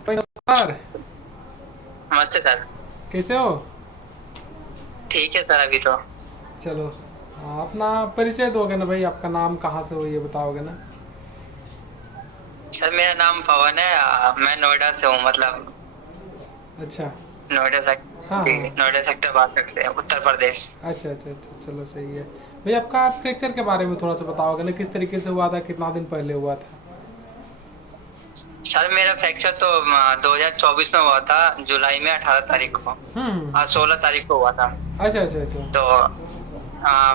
भाई नमस्कार। नमस्ते सर। कैसे हो? ठीक है सर, अभी तो। चलो। अपना परिचय दोगे ना भाई, आपका नाम कहाँ से हो ये बताओगे ना? सर मेरा नाम पवन है। मैं नोएडा से हूँ, मतलब अच्छा। नोएडा हाँ सेक्टर, हाँ। नोएडा सेक्टर 62 से, उत्तर प्रदेश। अच्छा अच्छा अच्छा, चलो सही है। भाई आपका फ्रैक्चर के बारे में थोड़ा सा बताओगे ना, किस तरीके से हुआ था, कितना दिन पहले हुआ था? सर मेरा फ्रैक्चर तो 2024 में हुआ था, जुलाई में 18 तारीख को। हम्म। 16 तारीख को हुआ था। अच्छा अच्छा अच्छा। तो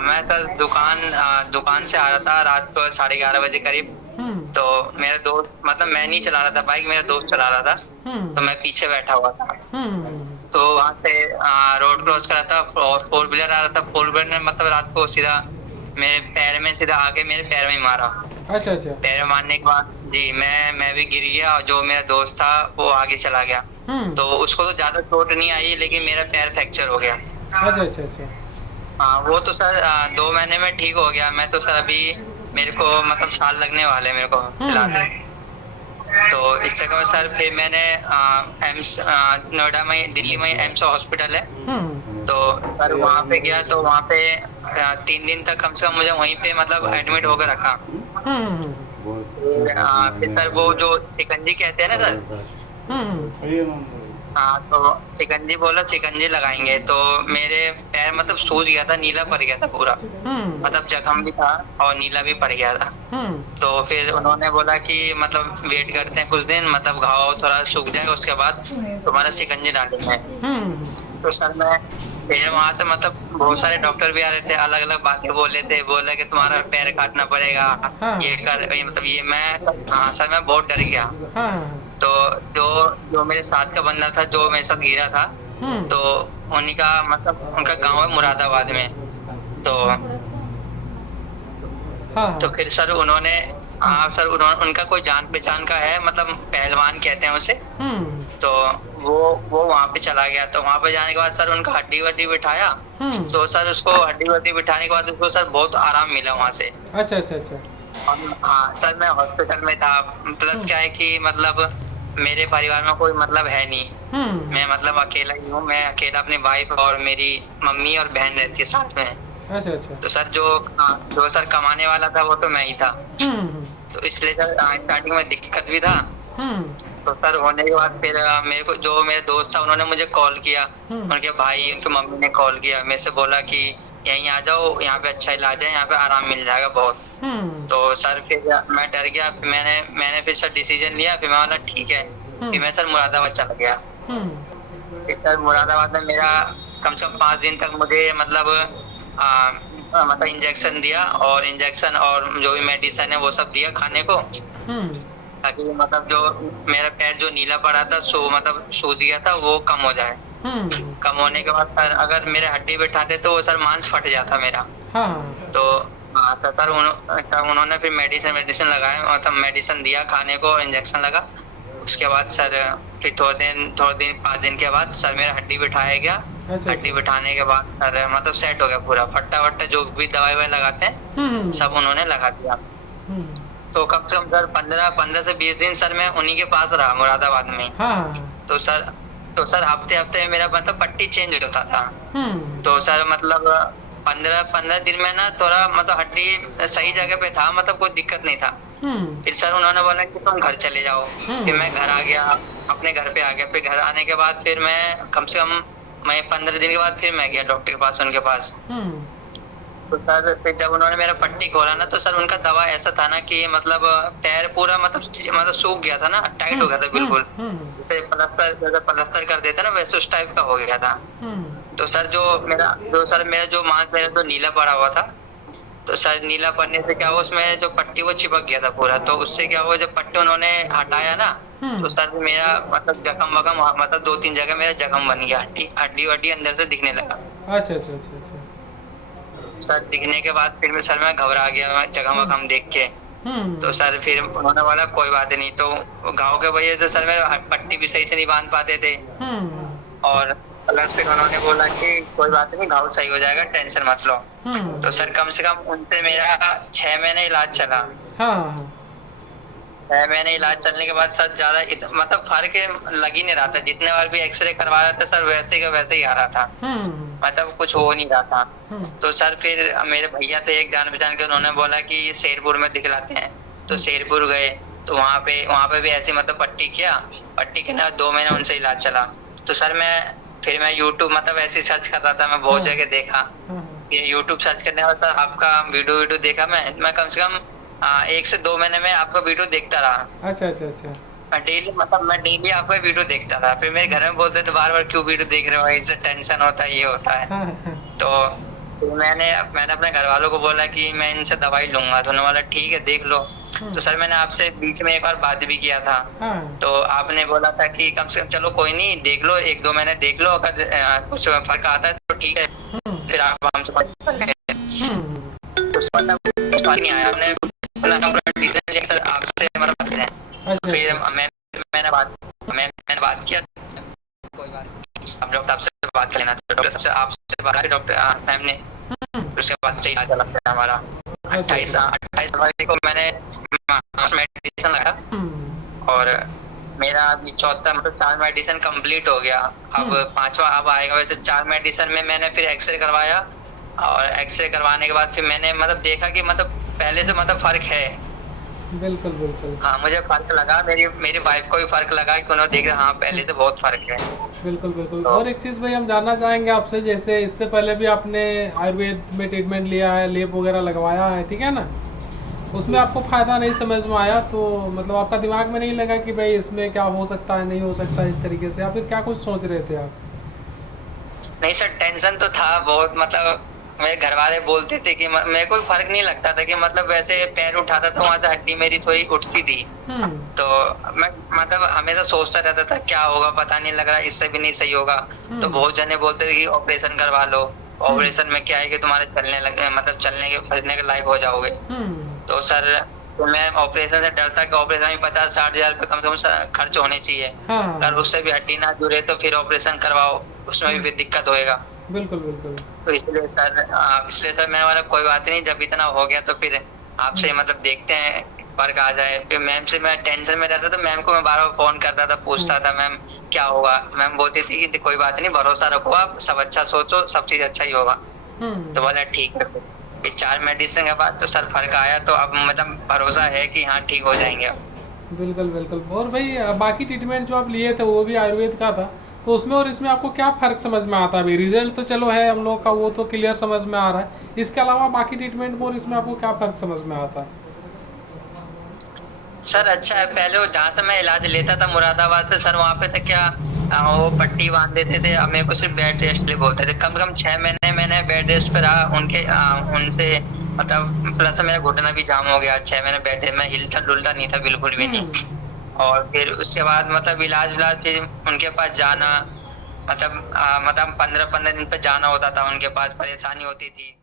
मैं सर दुकान से आ रहा था रात को 11:30 बजे करीब। हम्म तो मेरा दोस्त, मतलब मैं नहीं चला रहा था बाइक, मेरा दोस्त चला रहा था। तो हम्म मैं पीछे बैठा हुआ था। हम्म। तो वहां से रोड क्रॉस कर रहा था और फोर व्हीलर आ रहा था। फोर व्हीलर ने मतलब रात को सीधा मेरे पैर में, सीधा आके मेरे पैर में ही मारा। अच्छा अच्छा। पैर में मारने के बाद जी मैं भी गिर गया, और जो मेरा दोस्त था वो आगे चला गया। हम्म। तो उसको तो ज्यादा चोट नहीं आई, लेकिन मेरा पैर फ्रैक्चर हो गया। अच्छा अच्छा अच्छा। हाँ, वो तो सर 2 महीने में ठीक हो गया। मैं तो सर अभी, मेरे को मतलब साल लगने वाले हैं मेरे को इलाज हम्म में। तो इस जगह में सर फिर मैंने एम्स, नोएडा में, दिल्ली में एम्स हॉस्पिटल है। हम्म तो सर वहाँ पे गया, तो वहाँ पे 3 दिन तक कम से कम मुझे वहीं पे मतलब एडमिट होकर रखा। हम्म फिर सर वो जो शिकंजी कहते हैं ना सर। हम्म। हाँ, तो शिकंजी बोला, शिकंजी लगाएंगे। तो मेरे पैर मतलब सूज गया था, नीला पड़ गया था पूरा। हम्म मतलब जख्म भी था और नीला भी पड़ गया था। हम्म तो फिर उन्होंने बोला कि मतलब वेट करते हैं कुछ दिन, मतलब घाव थोड़ा सूख जाएगा, उसके बाद तुम्हारा शिकंजी डालेंगे। हम्म। तो सर मैं, फिर वहां से मतलब बहुत सारे डॉक्टर भी आ रहे थे, अलग अलग बातें बोले थे, बोले कि तुम्हारा पैर काटना पड़ेगा, हाँ ये कर, ये मतलब ये मैं, हाँ सर मैं बहुत डर गया। हाँ हाँ। तो जो जो मेरे साथ का बंदा था, जो मेरे साथ गिरा था, हम्म। तो उन्हीं का मतलब उनका गांव है मुरादाबाद में। तो हाँ तो हाँ। फिर सर उन्होंने, हाँ सर उन्होंने, उनका कोई जान पहचान का है, मतलब पहलवान कहते हैं उसे। हम्म तो वो वो वहां पे चला गया। तो वहां पे जाने के बाद सर उनका हड्डी वड्डी बिठाया। हम्म। तो सर उसको हड्डी वड्डी बिठाने के बाद उसको सर बहुत आराम मिला वहां से। अच्छा अच्छा अच्छा। और हाँ सर, मैं हॉस्पिटल में था। प्लस हम्म क्या है कि मतलब मेरे परिवार में कोई मतलब है नहीं। हम्म। मैं मतलब अकेला ही हूँ। मैं अकेला, अपनी वाइफ और मेरी मम्मी और बहन रहती है साथ में। अच्छा अच्छा। तो सर जो सर कमाने वाला था वो तो मैं ही था। हम्म तो इसलिए सर स्टार्टिंग में दिक्कत भी था। हम्म तो सर होने के बाद फिर मेरे को, जो मेरे दोस्त था, उन्होंने मुझे कॉल किया। हम्म उनके भाई, उनकी मम्मी ने कॉल किया, मेरे से बोला कि यहीं आ जाओ, यहाँ पे अच्छा इलाज है, यहाँ पे आराम मिल जाएगा बहुत। हम्म तो सर फिर मैं डर गया। फिर मैंने फिर सर डिसीजन लिया। फिर मैं बोला ठीक है। हम्म फिर मैं सर मुरादाबाद चला गया। हम्म। फिर सर मुरादाबाद में मेरा कम से कम 5 दिन तक मुझे मतलब मतलब इंजेक्शन दिया, और इंजेक्शन और जो भी मेडिसिन है वो सब दिया खाने को, हम्म ताकि मतलब जो मेरा पैर जो नीला पड़ा था, सो मतलब सूज गया था, वो कम हो जाए। हम्म। कम होने के बाद सर अगर मेरे हड्डी बैठाते तो वो सर मांस फट जाता मेरा। हाँ हाँ। तो हाँ, तो सर तब उन्होंने फिर मेडिसिन मेडिसिन लगाए, मतलब मेडिसिन दिया खाने को, इंजेक्शन लगा। उसके बाद सर फिर थोड़े दिन 5 दिन के बाद सर मेरा हड्डी बिठाया गया। अच्छा हड्डी अच्छा। बिठाने के बाद सर मतलब सेट हो गया पूरा, फट्टा वट्टा जो भी दवाई ववाई लगाते हैं हम्म सब उन्होंने लगा दिया। हम्म। तो कम से कम सर 15 से 20 दिन सर मैं उन्हीं के पास रहा, मुरादाबाद में। हाँ हाँ। तो सर तो सर हफ्ते हफ्ते में मेरा मतलब पट्टी चेंज होता था। हम्म तो सर मतलब 15 15 दिन में ना थोड़ा मतलब हड्डी सही जगह पे था, मतलब कोई दिक्कत नहीं था। हम्म फिर सर उन्होंने बोला कि तुम घर चले जाओ। फिर हम्म मैं घर आ गया, अपने घर पे आ गया। फिर घर आने के बाद फिर मैं कम से कम, मैं 15 दिन के बाद फिर मैं गया डॉक्टर के पास, उनके पास। हम्म। तो सर फिर जब उन्होंने मेरा पट्टी खोला ना, तो सर उनका दवा ऐसा था ना कि मतलब पैर पूरा मतलब सूख गया था ना, टाइट हो गया था बिल्कुल। जैसे प्लास्टर कर देते ना, वैसे उस टाइप का हो गया था। हम्म। तो सर मेरा जो मांस मेरा जो नीला पड़ा हुआ था, तो सर नीला पड़ने से क्या हुआ, उसमें जो पट्टी वो चिपक गया था पूरा। तो उससे क्या हुआ, जब पट्टी उन्होंने हटाया ना, तो हम्म। सर मेरा मतलब जख्म वखम, मतलब 2 3 जगह मेरा जख्म बन गया, हड्डी हड्डी वड्डी अंदर से दिखने लगा। अच्छा अच्छा अच्छा अच्छा। सर दिखने के बाद फिर मैं घबरा गया, मैं जख्म हम्म वखम देख के। तो हम्म सर फिर उन्होंने बोला कोई बात नहीं। तो घाव के वजह से सर मेरा पट्टी भी सही से नहीं बांध पाते थे। हम्म और प्लस फिर उन्होंने बोला कि कोई बात नहीं, घाव सही हो जाएगा, टेंशन मत लो। हम्म। तो सर कम से कम उनसे मेरा 6 महीने इलाज चला। हाँ हाँ। मैंने इलाज चलने के बाद सर ज़्यादा मतलब फ़र्क लग ही नहीं रहा था। जितने बार भी एक्स-रे करवाया था सर वैसे का वैसे ही आ रहा था। मतलब कुछ हो नहीं रहा था। तो सर फिर मेरे भैया थे एक जान-पहचान के, उन्होंने बोला कि शेरपुर में दिखलाते हैं। तो शेरपुर गए, तो वहाँ पे भी ऐसे मतलब पट्टी किया। पट्टी के ना 2 महीने उनसे इलाज चला। तो सर मैं यूट्यूब मतलब ऐसे ही सर्च कर रहा था, मैं बहुत जगह देखा। ये यूट्यूब सर्च करने के बाद सर आपका वीडियो देखा मैं कम से कम 1 से 2 महीने में आपका वीडियो देखता रहा। अच्छा अच्छा अच्छा। मैं डेली आपका वीडियो देखता था। फिर मेरे घर में बोलते थे बार-बार क्यों वीडियो देख रहे हो, इससे टेंशन होता है, ये होता है। हाँ हाँ तो फिर मैंने अपने घरवालों को बोला कि मैं इनसे दवाई लूँगा, तो उन्होंने बोला ठीक है देख लो। तो सर मैंने आपसे बीच में एक बार बात भी किया था। हाँ। तो आपने बोला था कि कम से कम चलो कोई नहीं देख लो, 1-2 महीने देख लो, अगर कुछ फ़र्क आता है तो ठीक है, फिर आप हमसे बात करें। उसके बाद फ़र्क नहीं आया, हमने अपना डिसीज़न लिया सर आपसे मतलब बात करें। अच्छा फिर अच्छा। मैंने बात किया, कोई बात नहीं, अब डॉक्टर साहब से बात कर लेना। तो डॉक्टर साहब से आपसे बात की डॉक्टर मैम ने, फिर उसके बाद से इलाज चला था हमारा। अच्छा 28 अच्छा। 28 फरवरी को मैंने मेडिसिन लगाया और मेरा अभी चौथा मतलब 4 मेडिसिन कंप्लीट हो गया। अब 5वां अब आएगा। वैसे 4 मेडिसिन में मैंने फिर एक्स-रे करवाया और एक्स-रे करवाने के बाद फिर मैंने मतलब देखा कि मतलब पहले से मतलब फ़र्क है। बिल्कुल बिल्कुल। हाँ, मुझे फ़र्क लगा, मेरी मेरी वाइफ़ को भी फ़र्क लगा कि उन्होंने देखा हाँ, पहले से बहुत फ़र्क है। बिल्कुल बिल्कुल। तो और एक चीज़ भाई हम जानना चाहेंगे आपसे, जैसे इससे पहले भी आपने आयुर्वेद में ट्रीटमेंट लिया है, लेप वगैरह लगवाया है, ठीक है ना, उसमें आपको फ़ायदा नहीं समझ में आया, तो मतलब आपका दिमाग में नहीं लगा कि भाई इसमें क्या हो सकता है, नहीं हो सकता इस तरीके से, या फिर क्या कुछ सोच रहे थे आप? नहीं सर टेंशन तो था बहुत। मतलब मेरे घरवाले बोलते थे कि मेरे को भी फ़र्क नहीं लगता था कि मतलब वैसे पैर उठाता तो वहाँ से हड्डी मेरी थोड़ी उठती थी। हम्म तो मैं मतलब हमेशा सोचता रहता था क्या होगा पता नहीं, लग रहा है इससे भी नहीं सही होगा। तो हम्म बहुत जने बोलते थे कि ऑपरेशन करवा लो, हम्म ऑपरेशन में क्या है कि तुम्हारे चलने लगे मतलब चलने के फिरने के लायक हो जाओगे। हम्म। तो सर तो मैं ऑपरेशन से डरता कि ऑपरेशन में 50-60 हज़ार रुपए कम से कम खर्च होने चाहिए। अगर हाँ। उससे भी हड्डी ना जुड़े तो फिर ऑपरेशन करवाओ, उसमें भी हम्म, फिर दिक्कत होएगा। बिल्कुल बिल्कुल। तो इसलिए सर मैंने बोला कोई बात नहीं, जब इतना हो गया तो फिर हम्म आपसे मतलब देखते हैं फर्क आ जाए। फिर मैम से मैं टेंशन में रहता था, मैम को मैं बार बार फोन करता था, हम्म पूछता था मैम क्या होगा। मैम बोलती थी कि कोई बात नहीं, भरोसा रखो, आप सब अच्छा सोचो, सब चीज अच्छा ही होगा। तो हम्म। बोला ठीक है। फिर 4 मेडिसिन के बाद तो सर फर्क आया, तो अब मतलब भरोसा है कि हाँ ठीक हो जाएंगे अब। बिल्कुल बिल्कुल। और भाई बाकी ट्रीटमेंट जो आप लिए थे वो भी आयुर्वेद का था, तो उसमें और इसमें आपको क्या फ़र्क समझ में आता है? अभी रिजल्ट तो चलो है हम लोग का, वो तो क्लियर समझ में आ रहा है, इसके अलावा बाकी ट्रीटमेंट में और इसमें आपको क्या फ़र्क समझ में आता है? सर अच्छा है, पहले वो जहाँ से मैं इलाज लेता था मुरादाबाद से सर, वहाँ पे तो क्या वो पट्टी बांध देते थे, अब मेरे को सिर्फ बेड रेस्ट के लिए बोलते थे। कम से कम 6 महीने मैंने बेड रेस्ट पे रहा उनसे। मतलब प्लस में मेरा घुटना भी जाम हो गया। 6 महीने बेड रेस्ट, मैं हिलता डुलता नहीं था बिल्कुल भी नहीं। हम्म और फिर उसके बाद मतलब इलाज विलाज फिर उनके पास जाना, मतलब 15-15 दिन पे जाना होता था उनके पास, परेशानी होती थी।